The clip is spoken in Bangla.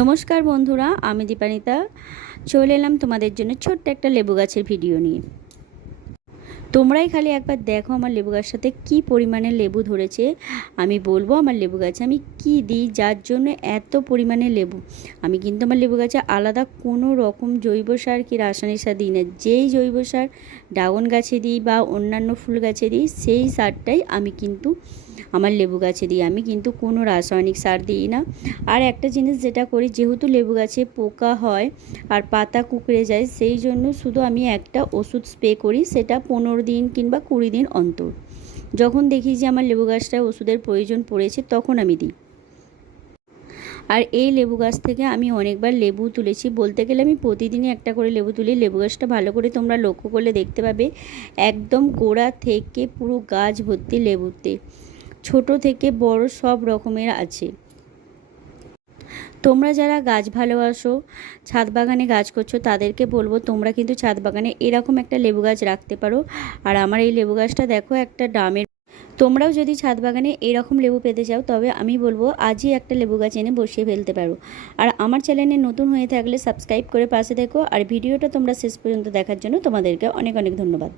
নমস্কার বন্ধুরা আমি দীপানিতা। চলে এলাম তোমাদের জন্য ছোট্ট একটা লেবু গাছের ভিডিও নিয়ে। তোমরাই খালি একবার দেখো আমার লেবু গাছটাতে কী পরিমাণে লেবু ধরেছে। আমি বলব আমার লেবু গাছে আমি কি দিই, যার জন্য এত পরিমাণে লেবু। আমি কিন্তু আমার লেবু গাছে আলাদা কোনো রকম জৈব সার কি রাসায়নিক সার দিই না। যেই জৈব সার ড্রাগন গাছে দিই বা অন্যান্য ফুল গাছে দিই, সেই সারটাই আমি কিন্তু আমার লেবু গাছে দিই। আমি কিন্তু কোনো রাসায়নিক সার দিই না। আর একটা জিনিস যেটা করি, যেহেতু লেবু গাছে পোকা হয় আর পাতা কুকড়ে যায়, সেই জন্য শুধু আমি একটা ওষুধ স্প্রে করি, সেটা পনেরো দিন কিংবা কুড়ি দিন অন্তর। যখন দেখি যে আমার লেবু গাছটায় ওষুধের প্রয়োজন পড়েছে, তখন আমি দিই। আর এই লেবু গাছ থেকে আমি অনেকবার লেবু তুলেছি। বলতে গেলে আমি প্রতিদিনই একটা করে লেবু তুলি। লেবু গাছটা ভালো করে তোমরা লক্ষ্য করলে দেখতে পাবে, একদম গোড়া থেকে পুরো গাছ ভর্তি লেবুতে। ছোট থেকে বড় সব রকমের আছে। তোমরা যারা গাছ ভালোবাসো, ছাদ বাগানে গাছ করছ, তাদেরকে বলব তোমরা কিন্তু ছাদ বাগানে এরকম একটা লেবু গাছ রাখতে পারো। আর আমার এই লেবু গাছটা দেখো একটা ডামের। তোমরাও যদি ছাদ বাগানে এরকম লেবু পেতে চাও, তবে আমি বলব আজই একটা লেবু গাছ এনে বসিয়ে ফেলতে পারো। আর আমার চ্যানেলে নতুন হয়ে থাকলে সাবস্ক্রাইব করে পাশে দেখো। আর ভিডিওটা তোমরা শেষ পর্যন্ত দেখার জন্য তোমাদেরকে অনেক অনেক ধন্যবাদ।